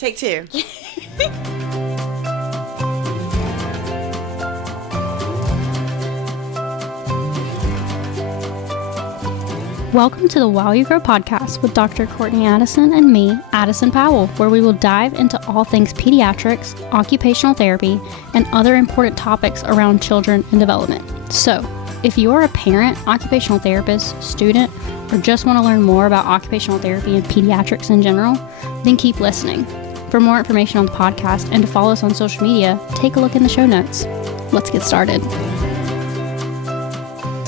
Take two. Welcome to the While You Grow podcast with Dr. Courtney Addison and me, Addison Powell, where we will dive into all things pediatrics, occupational therapy, and other important topics around children and development. So, if you are a parent, occupational therapist, student, or just want to learn more about occupational therapy and pediatrics in general, then keep listening. For more information on the podcast and to follow us on social media, take a look in the show notes. Let's get started.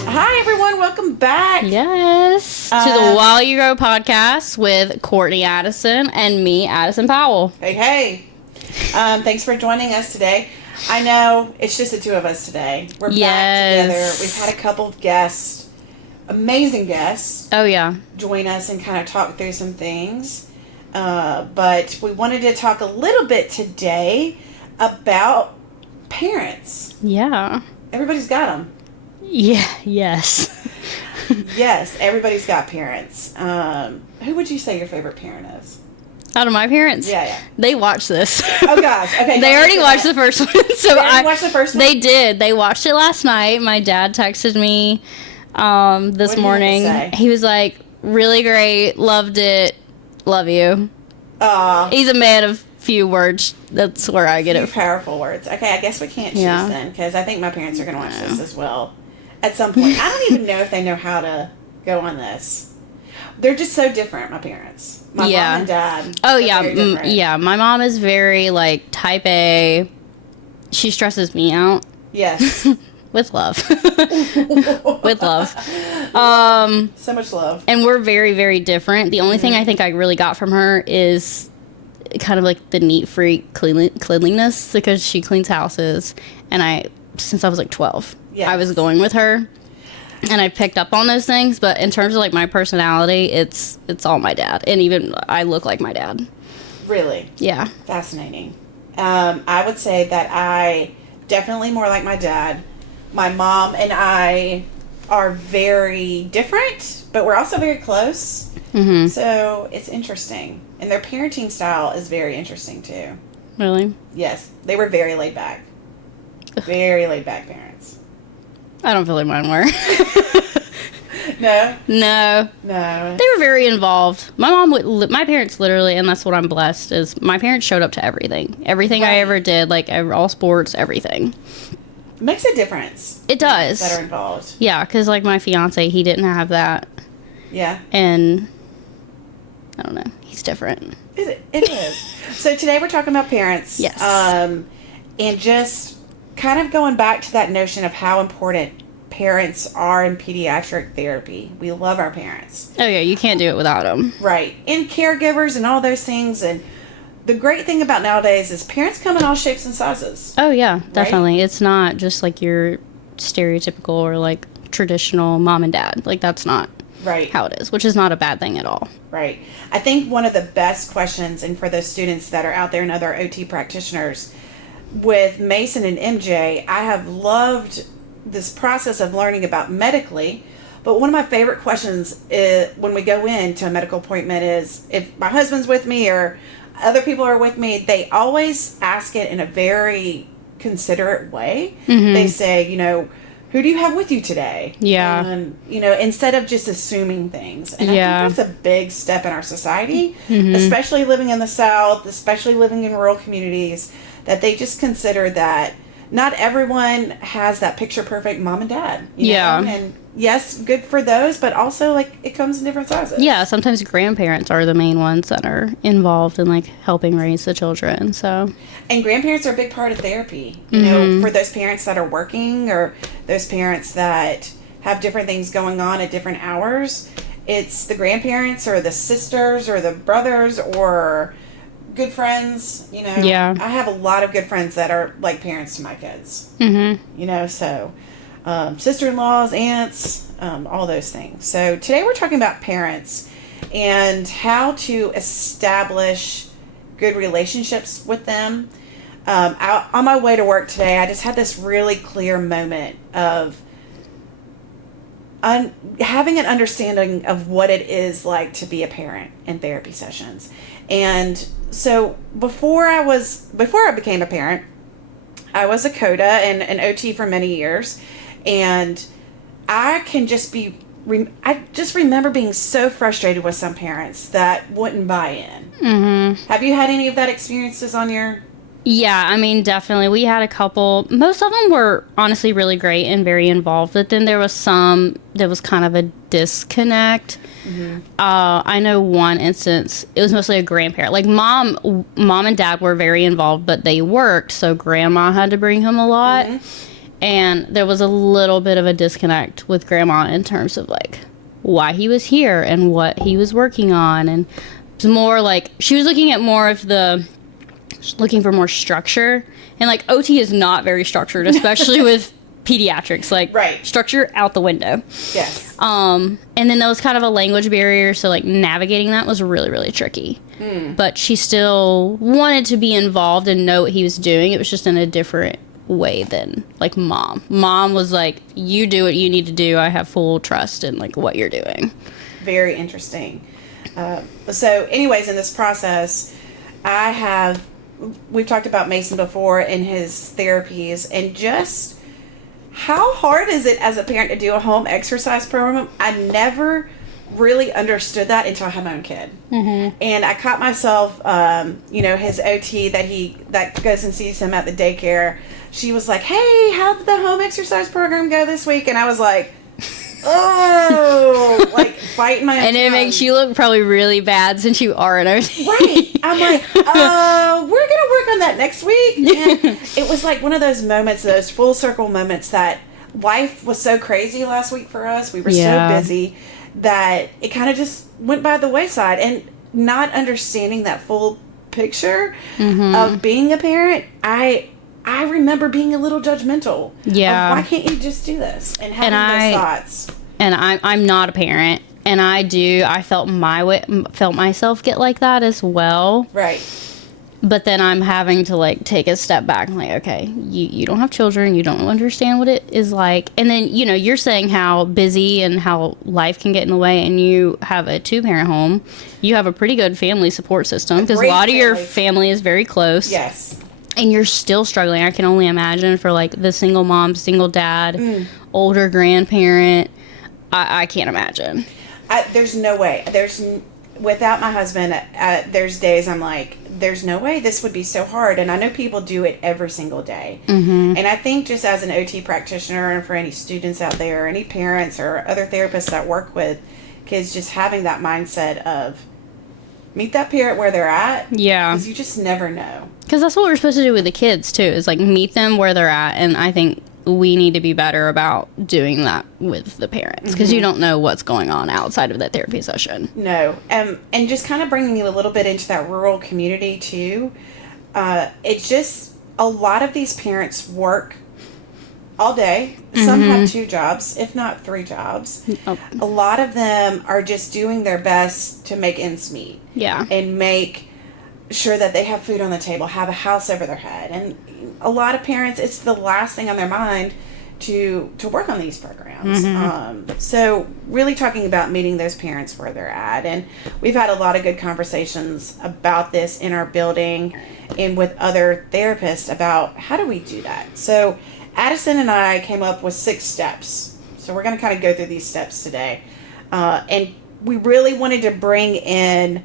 Hi, everyone. Welcome back. Yes. To the While You Grow podcast with Courtney Addison and me, Addison Powell. Hey. Thanks for joining us today. I know it's just the two of us today. We're back together. We've had a couple of guests, amazing guests. Oh, yeah. Join us and kind of talk through some things. But we wanted to talk a little bit today about parents. Yeah. Everybody's got them. Yeah. Yes. Yes, everybody's got parents. Who would you say your favorite parent is? Out of my parents? Yeah. They watched this. Oh, gosh. Okay. They already watched the first one. So they watched the first one? They did. They watched it last night. My dad texted me this morning. He was like, really great. Loved it. Love you. He's a man of few words. That's where I get it. Powerful words. Okay, I guess we can't choose then, because I think my parents are going to watch this as well at some point. I don't even know if they know how to go on this. They're just so different, my parents. My mom and dad. Oh, yeah. Yeah, my mom is very, like, type A. She stresses me out. Yes. With love. With love. So much love. And we're very, very different. The only thing I think I really got from her is kind of like the neat freak cleanliness, because she cleans houses. And since I was like 12, I was going with her. And I picked up on those things. But in terms of like my personality, it's all my dad. And even I look like my dad. Really? Yeah. Fascinating. I would say that I definitely more like my dad. My mom and I are very different, but we're also very close. Mm-hmm. So it's interesting. And their parenting style is very interesting, too. Really? Yes. They were very laid back. Very laid back parents. I don't feel like mine were. No? No. They were very involved. My parents literally, and that's what I'm blessed, is my parents showed up to everything. Everything I ever did, like all sports, everything. Makes a difference. It does. That are involved. Yeah, because like my fiance, he didn't have that. Yeah. And I don't know. He's different. It is. So today we're talking about parents. Yes. And just kind of going back to that notion of how important parents are in pediatric therapy. We love our parents. Oh, yeah. You can't do it without them. Right. And caregivers and all those things. And the great thing about nowadays is parents come in all shapes and sizes. Oh, yeah, definitely. Right? It's not just like your stereotypical or like traditional mom and dad. Like, that's not how it is, which is not a bad thing at all. Right. I think one of the best questions, and for those students that are out there and other OT practitioners, with Mason and MJ, I have loved this process of learning about medically. But one of my favorite questions is, when we go into a medical appointment, is if my husband's with me or other people are with me, they always ask it in a very considerate way. Mm-hmm. They say, who do you have with you today? Yeah. And, instead of just assuming things. And I think that's a big step in our society, especially living in the South, especially living in rural communities, that they just consider that not everyone has that picture perfect mom and dad. You know? And yes, good for those, but also like it comes in different sizes. Yeah, sometimes grandparents are the main ones that are involved in like helping raise the children. So, and grandparents are a big part of therapy. You know, for those parents that are working or those parents that have different things going on at different hours, it's the grandparents or the sisters or the brothers or good friends, I have a lot of good friends that are like parents to my kids, so sister-in-laws, aunts, all those things. So today we're talking about parents and how to establish good relationships with them. On my way to work today, I just had this really clear moment of having an understanding of what it is like to be a parent in therapy sessions. And So before I became a parent, I was a CODA and an OT for many years, and I can just I just remember being so frustrated with some parents that wouldn't buy in. Mm-hmm. Have you had any of that experiences on your... Yeah, I mean, definitely. We had a couple. Most of them were honestly really great and very involved, but then there was some that was kind of a disconnect. Mm-hmm. I know one instance, it was mostly a grandparent. Like, mom and dad were very involved, but they worked, so grandma had to bring him a lot. Mm-hmm. And there was a little bit of a disconnect with grandma in terms of, like, why he was here and what he was working on. And it was more like, she was looking at more of looking for more structure. And, like, OT is not very structured, especially with pediatrics. Like, right. Structure out the window. Yes. And then there was kind of a language barrier, so, like, navigating that was really, really tricky. But she still wanted to be involved and know what he was doing. It was just in a different way than, like, mom. Mom was like, you do what you need to do. I have full trust in, like, what you're doing. Very interesting. So anyways, in this process, we've talked about Mason before in his therapies, and just how hard is it as a parent to do a home exercise program? I never really understood that until I had my own kid. Mm-hmm. And I caught myself, his OT that goes and sees him at the daycare. She was like, hey, how'd the home exercise program go this week? And I was like, oh, like biting my And tongue. it makes you look probably really bad since you are an OT. Right. I'm like, we're going to work on that next week. And it was like one of those moments, those full circle moments that life was so crazy last week for us. We were so busy that it kind of just went by the wayside. And not understanding that full picture of being a parent, I remember being a little judgmental. Yeah. Why can't you just do this? And having those thoughts. And I'm not a parent. And I felt myself get like that as well. Right. But then I'm having to, like, take a step back and, like, okay, you don't have children. You don't understand what it is like. And then, you're saying how busy and how life can get in the way, and you have a 2-parent home. You have a pretty good family support system because a lot of your family is very close. Yes. And you're still struggling. I can only imagine for, like, the single mom, single dad, older grandparent. I can't imagine. There's no way. Without my husband, there's days I'm like, there's no way this would be so hard. And I know people do it every single day. Mm-hmm. And I think just as an OT practitioner, and for any students out there, any parents or other therapists that work with kids, just having that mindset of meet that parent where they're at. Yeah. Because you just never know. Because that's what we're supposed to do with the kids, too, is, like, meet them where they're at. And I think we need to be better about doing that with the parents, because you don't know what's going on outside of that therapy session. No. And just kind of bringing you a little bit into that rural community, too. It's just a lot of these parents work all day. Some have 2 jobs, if not 3 jobs. Oh. A lot of them are just doing their best to make ends meet. Yeah. And make sure that they have food on the table, have a house over their head. And a lot of parents, it's the last thing on their mind to work on these programs. So really talking about meeting those parents where they're at. And we've had a lot of good conversations about this in our building and with other therapists about how do we do that. So Addison and I came up with 6 steps. So we're going to kind of go through these steps today. And we really wanted to bring in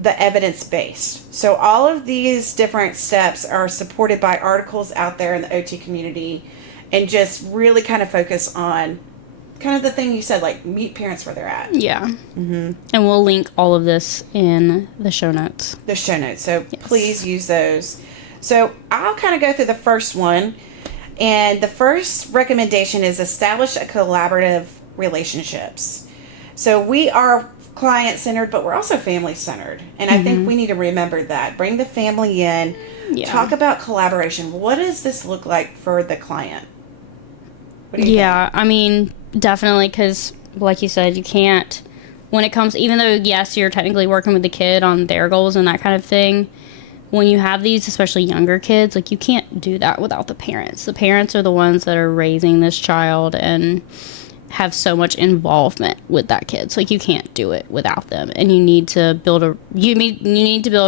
the evidence-based. So all of these different steps are supported by articles out there in the OT community, and just really kind of focus on kind of the thing you said, like meet parents where they're at. Yeah. Mm-hmm. And we'll link all of this in the show notes. So please use those. So I'll kind of go through the first one. And the first recommendation is establish a collaborative relationships. So we are client-centered, but we're also family-centered. And I think we need to remember that. Bring the family in. Yeah. Talk about collaboration. What does this look like for the client? What do you think? I mean, definitely, because like you said, you can't, when it comes, even though, yes, you're technically working with the kid on their goals and that kind of thing, when you have these, especially younger kids, like, you can't do that without the parents. The parents are the ones that are raising this child, and have so much involvement with that kid. So, like, you can't do it without them, and you need to build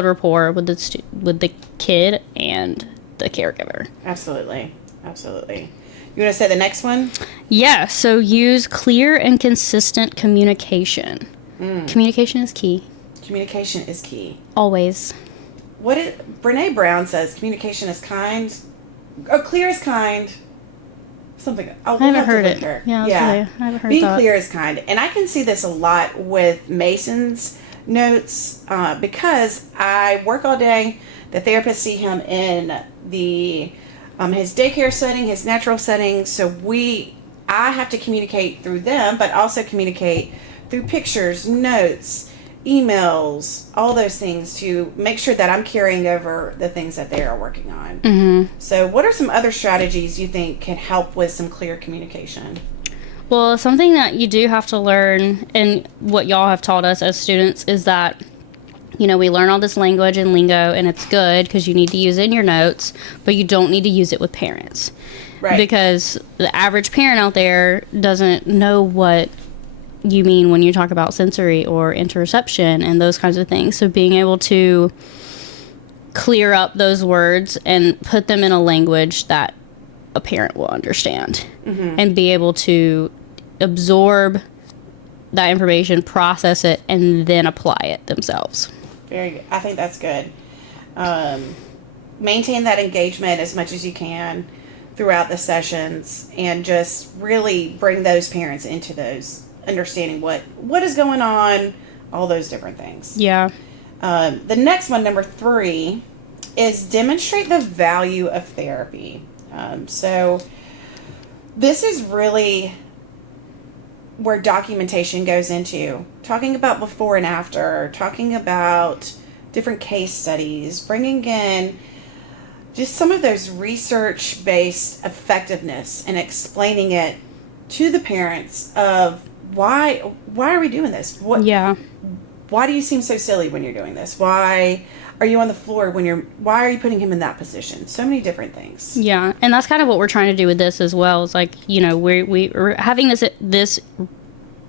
rapport with the kid and the caregiver. Absolutely. You want to say the next one? Yeah. So use clear and consistent communication. Communication is key. Communication is key. Always. Brene Brown says communication is kind. Oh, clear is kind. Something. I haven't heard it. Yeah. I haven't heard Being that. clear is kind. And I can see this a lot with Mason's notes because I work all day. The therapists see him in the his daycare setting, his natural setting. So I have to communicate through them, but also communicate through pictures, notes, emails, all those things to make sure that I'm carrying over the things that they are working on. Mm-hmm. So what are some other strategies you think can help with some clear communication? Well, something that you do have to learn, and what y'all have taught us as students, is that, you know, we learn all this language and lingo, and it's good because you need to use it in your notes, but you don't need to use it with parents. Right. Because the average parent out there doesn't know what you mean when you talk about sensory or interoception and those kinds of things. So being able to clear up those words and put them in a language that a parent will understand, and be able to absorb that information, process it, and then apply it themselves. Very good. I think that's good. Maintain that engagement as much as you can throughout the sessions, and just really bring those parents into those, understanding what is going on, all those different things. Yeah. The next one, number 3, is demonstrate the value of therapy. So this is really where documentation goes into. Talking about before and after, talking about different case studies, bringing in just some of those research-based effectiveness and explaining it to the parents of why are we doing this? Why do you seem so silly when you're doing this? Why are you on the floor why are you putting him in that position? So many different things. Yeah, and that's kind of what we're trying to do with this as well. It's like, you know, we're having this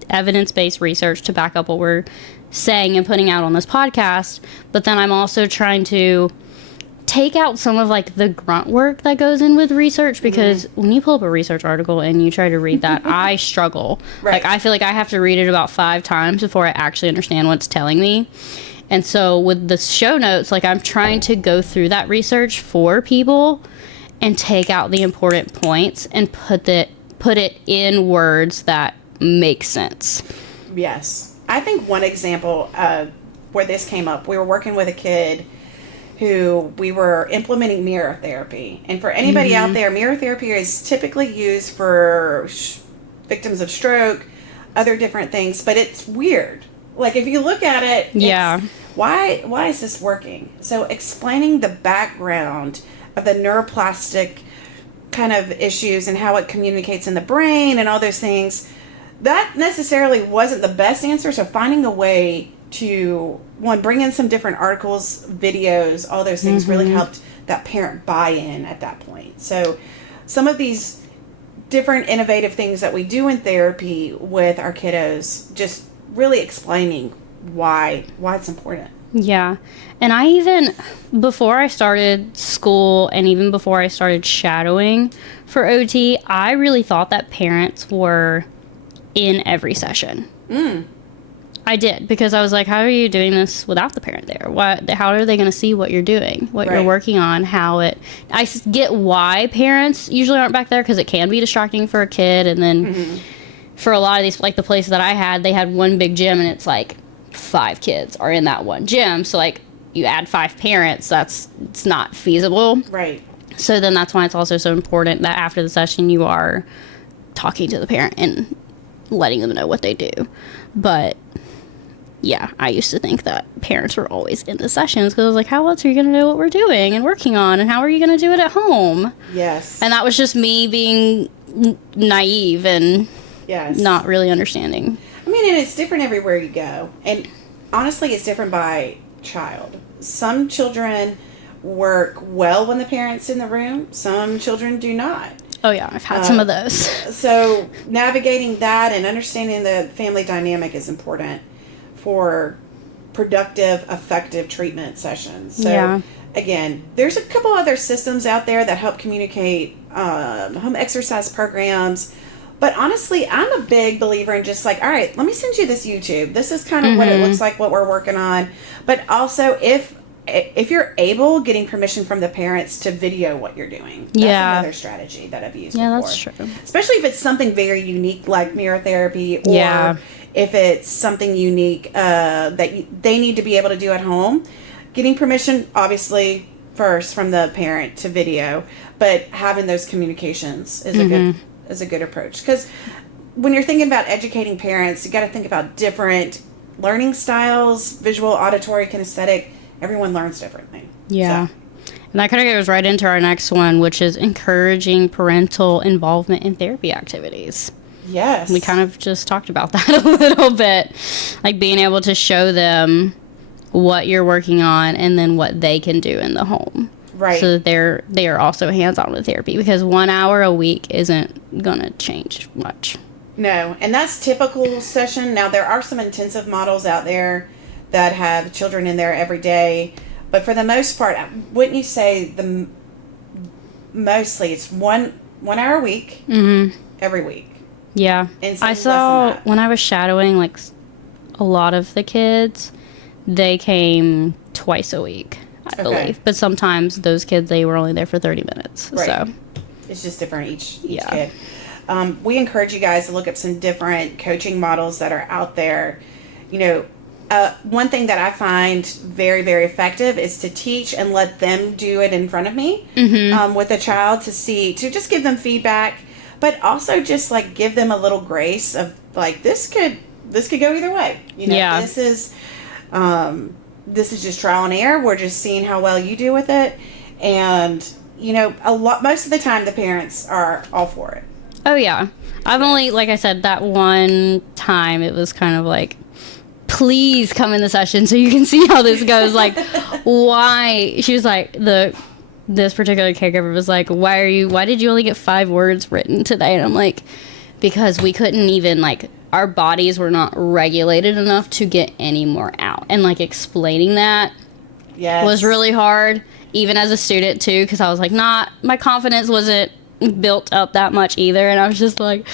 evidence-based research to back up what we're saying and putting out on this podcast, but then I'm also trying to take out some of like the grunt work that goes in with research, because when you pull up a research article and you try to read that, I struggle. Right. Like, I feel like I have to read it about 5 times before I actually understand what it's telling me. And so with the show notes, like, I'm trying to go through that research for people and take out the important points and put it in words that make sense. Yes. I think one example where this came up, we were working with a kid who we were implementing mirror therapy. And for anybody out there, mirror therapy is typically used for victims of stroke, other different things, but it's weird. Like, if you look at it, why is this working? So explaining the background of the neuroplastic kind of issues and how it communicates in the brain and all those things, that necessarily wasn't the best answer. So finding a way to, bring in some different articles, videos, all those things really helped that parent buy in at that point. So some of these different innovative things that we do in therapy with our kiddos, just really explaining why it's important. Yeah. And I even, before I started school and even before I started shadowing for OT, I really thought that parents were in every session. I did, because I was like, how are you doing this without the parent there? How are they going to see what you're doing, what you're working on, I get why parents usually aren't back there, because it can be distracting for a kid. And then for a lot of these, like the places that I had, they had one big gym and it's like 5 kids are in that one gym. So like, you add 5 parents, it's not feasible. Right. So then that's why it's also so important that after the session you are talking to the parent and letting them know what they do. But yeah, I used to think that parents were always in the sessions, because I was like, how else are you going to know what we're doing and working on, and how are you going to do it at home? Yes. And that was just me being naive and not really understanding. I mean, and it's different everywhere you go. And honestly, it's different by child. Some children work well when the parent's in the room. Some children do not. Oh, yeah. I've had some of those. So navigating that and understanding the family dynamic is important for productive, effective treatment sessions. So again, there's a couple other systems out there that help communicate, home exercise programs. But honestly, I'm a big believer in just like, all right, let me send you this YouTube. This is kind of what it looks like, what we're working on. But also, if you're able, getting permission from the parents to video what you're doing. That's another strategy that I've used before. That's true. Especially if it's something very unique like mirror therapy, or if it's something unique that they need to be able to do at home. Getting permission, obviously, first from the parent to video, but having those communications is a good approach. Because when you're thinking about educating parents, you got to think about different learning styles, visual, auditory, kinesthetic. Everyone learns differently. Yeah. So. And that kind of goes right into our next one, which is encouraging parental involvement in therapy activities. Yes. We kind of just talked about that a little bit. Like being able to show them what you're working on and then what they can do in the home. Right. So that they are also hands-on with therapy, because 1 hour a week isn't going to change much. No. And that's typical session. Now, there are some intensive models out there that have children in there every day. But for the most part, wouldn't you say mostly it's one hour a week every week? Yeah. I saw when I was shadowing like a lot of the kids, they came twice a week, I believe. But sometimes those kids, they were only there for 30 minutes. Right. So it's just different each kid. We encourage you guys to look up some different coaching models that are out there. You know, one thing that I find very, very effective is to teach and let them do it in front of me with a child to just give them feedback, but also just like give them a little grace of like, this could go either way. You know, this is just trial and error. We're just seeing how well you do with it. And, you know, most of the time the parents are all for it. Oh yeah. I've only, like I said, that one time it was kind of like, please come in the session so you can see how this goes. Like, why? She was like, this particular caregiver was like, why did you only get 5 words written today? And I'm like, because we couldn't even, like, our bodies were not regulated enough to get any more out. And, like, explaining that was really hard, even as a student, too, because I was like, my confidence wasn't built up that much either. And I was just like,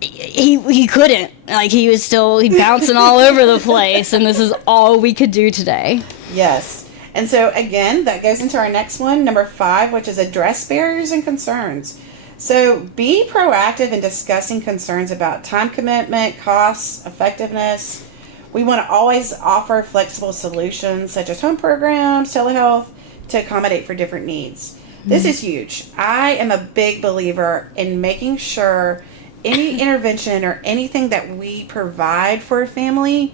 he couldn't. Like, he was still bouncing all over the place, and this is all we could do today. Yes. And so, again, that goes into our next one, number 5, which is address barriers and concerns. So, be proactive in discussing concerns about time commitment, costs, effectiveness. We want to always offer flexible solutions, such as home programs, telehealth, to accommodate for different needs. This is huge. I am a big believer in making sure any intervention or anything that we provide for a family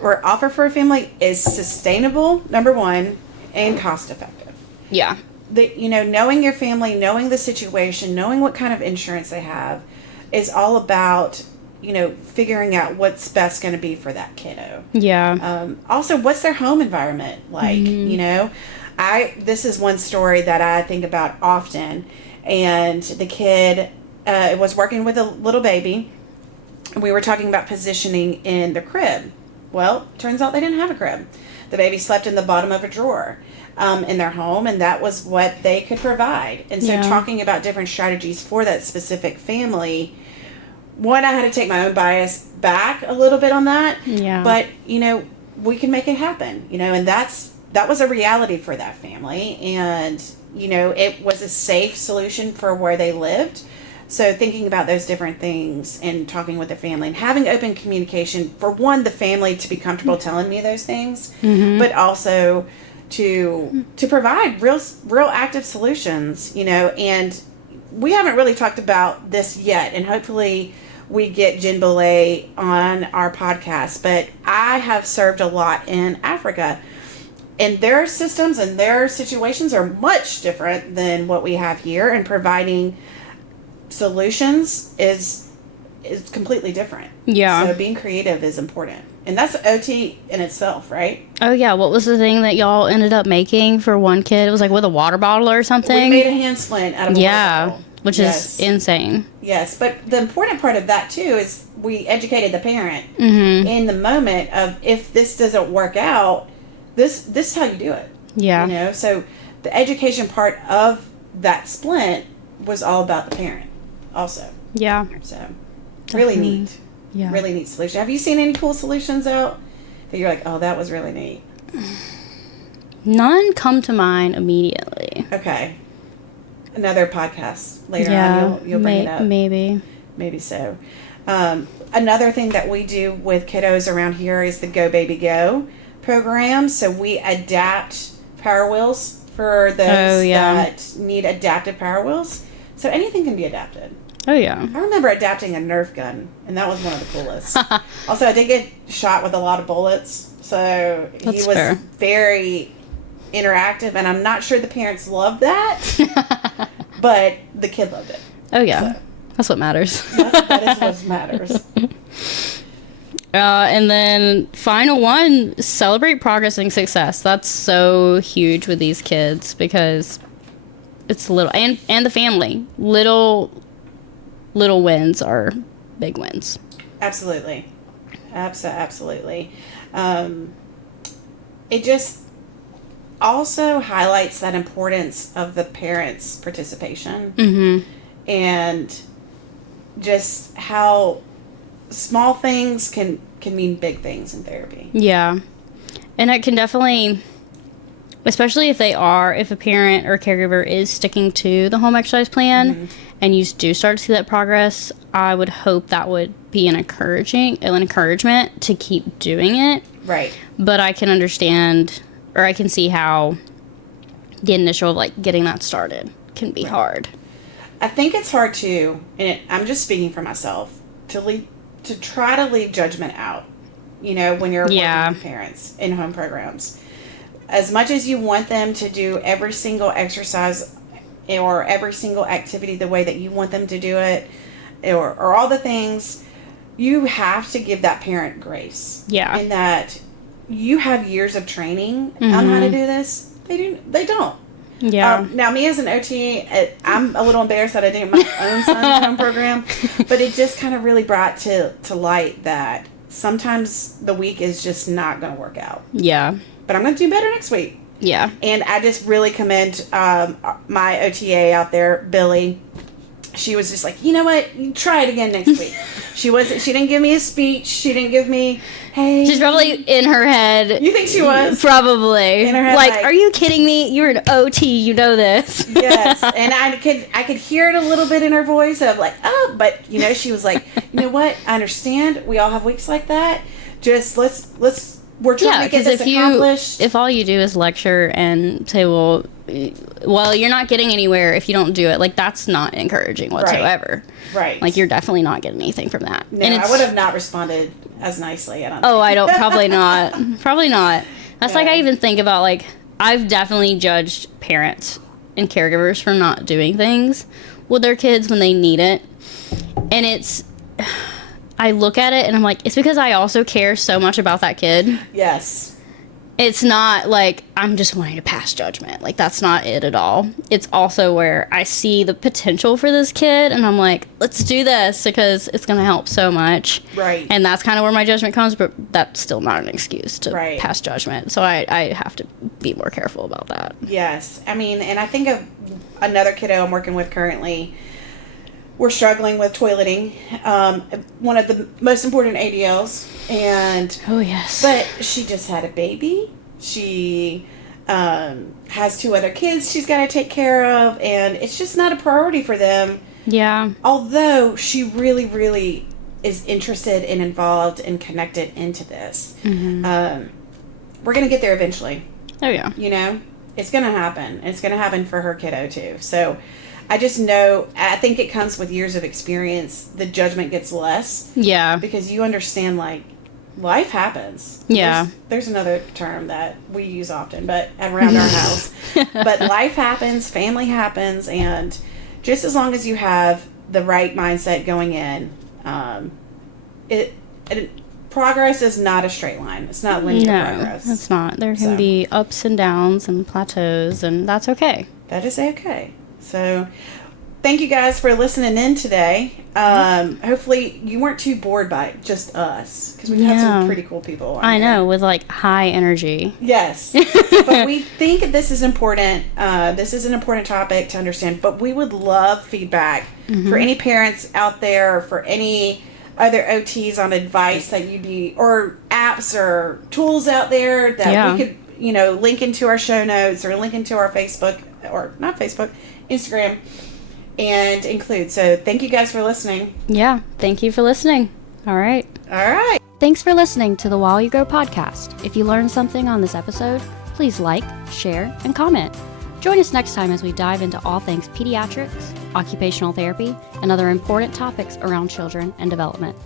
or offer for a family is sustainable, number one, and cost effective. Yeah. Knowing your family, knowing the situation, knowing what kind of insurance they have is all about, figuring out what's best going to be for that kiddo. Yeah. Also, what's their home environment like? This is one story that I think about often, and the kid was working with a little baby. We were talking about positioning in the crib. Well, turns out they didn't have a crib. The baby slept in the bottom of a drawer in their home, and that was what they could provide. And so talking about different strategies for that specific family, one, I had to take my own bias back a little bit on that. Yeah. But, we can make it happen, and that was a reality for that family. And, it was a safe solution for where they lived. So thinking about those different things and talking with the family and having open communication, for one, the family to be comfortable telling me those things, but also to provide real active solutions, and we haven't really talked about this yet, and hopefully we get Jen Belay on our podcast, but I have served a lot in Africa, and their systems and their situations are much different than what we have here, and providing solutions is completely different. Yeah. So being creative is important. And that's OT in itself, right? Oh, yeah. What was the thing that y'all ended up making for one kid? It was like with a water bottle or something? We made a hand splint out of a water bottle. Which is insane. Yes, but the important part of that, too, is we educated the parent in the moment of, if this doesn't work out, this is how you do it. Yeah. You know, so the education part of that splint was all about the parent also. Yeah. So, Definitely. Really neat. Yeah. Really neat solution. Have you seen any cool solutions out that you're like, oh, that was really neat? None come to mind immediately. Okay. Another podcast later on, you'll bring it up. Maybe so. Another thing that we do with kiddos around here is the Go Baby Go program. So we adapt Power Wheels for those that need adapted Power Wheels. So anything can be adapted. Oh, yeah. I remember adapting a Nerf gun, and that was one of the coolest. Also, I did get shot with a lot of bullets, so he was very interactive, and I'm not sure the parents loved that, but the kid loved it. Oh, yeah. So, that's what matters. That is what matters. And then final one, celebrate progress and success. That's so huge with these kids because it's little, and the family. Little wins are big wins. Absolutely. Absolutely. It just also highlights that importance of the parents' participation and just how small things can mean big things in therapy. Yeah. And it can definitely, especially if a parent or caregiver is sticking to the home exercise plan and you do start to see that progress, I would hope that would be an encouragement to keep doing it. Right. But I can understand, or I can see how the initial, getting that started can be hard. I think it's hard too, and I'm just speaking for myself, to try to leave judgment out, when you're working with parents in home programs. As much as you want them to do every single exercise or every single activity the way that you want them to do it, or all the things, you have to give that parent grace. Yeah. In that you have years of training on how to do this. They don't. Yeah. Now, me as an OT, I'm a little embarrassed that I did my own son's home program, but it just kind of really brought to light that sometimes the week is just not going to work out. Yeah. But I'm going to do better next week. Yeah. And I just really commend my OTA out there, Billy. She was just like, you know what? You try it again next week. She didn't give me a speech. She didn't give me, hey. She's probably in her head. You think she was? Probably. In her head, are you kidding me? You're an OT. You know this. Yes. And I could hear it a little bit in her voice of but she was like, you know what? I understand. We all have weeks like that. Just we're trying to get this accomplished. If all you do is lecture and say, well, you're not getting anywhere if you don't do it, that's not encouraging whatsoever. Right. You're definitely not getting anything from that. No, I would have not responded as nicely. Probably not. Probably not. That's I even think about, I've definitely judged parents and caregivers for not doing things with their kids when they need it. And I look at it and I'm like, it's because I also care so much about that kid. Yes. It's not I'm just wanting to pass judgment. That's not it at all. It's also where I see the potential for this kid and I'm like, let's do this because it's going to help so much. Right. And that's kind of where my judgment comes, but that's still not an excuse to pass judgment. So I have to be more careful about that. Yes. I mean, and I think of another kiddo I'm working with currently. We're struggling with toileting, one of the most important ADLs, and but she just had a baby. She has 2 other kids she's got to take care of, and it's just not a priority for them. Yeah. Although she really, really is interested and involved and connected into this. We're gonna get there eventually. Oh yeah. It's gonna happen. It's gonna happen for her kiddo too. So. I just know, I think it comes with years of experience, the judgment gets less. Yeah. Because you understand, life happens. Yeah. There's another term that we use often, but around our house. But life happens, family happens, and just as long as you have the right mindset going in, progress is not a straight line. It's not linear progress. No, it's not. There can be ups and downs and plateaus, and that's okay. That is okay. So thank you guys for listening in today. Hopefully you weren't too bored by just us, because we've had some pretty cool people on I know, with like high energy. Yes. But we think this is important. This is an important topic to understand, but we would love feedback for any parents out there, for any other OTs on advice that you'd be, or apps or tools out there that we could, link into our show notes or link into our Facebook, or not Facebook, Instagram, and include. So thank you guys for listening. Yeah, thank you for listening. All right. Thanks for listening to the While You Grow podcast. If you learned something on this episode, please like, share, and comment. Join us next time as we dive into all things pediatrics, occupational therapy, and other important topics around children and development.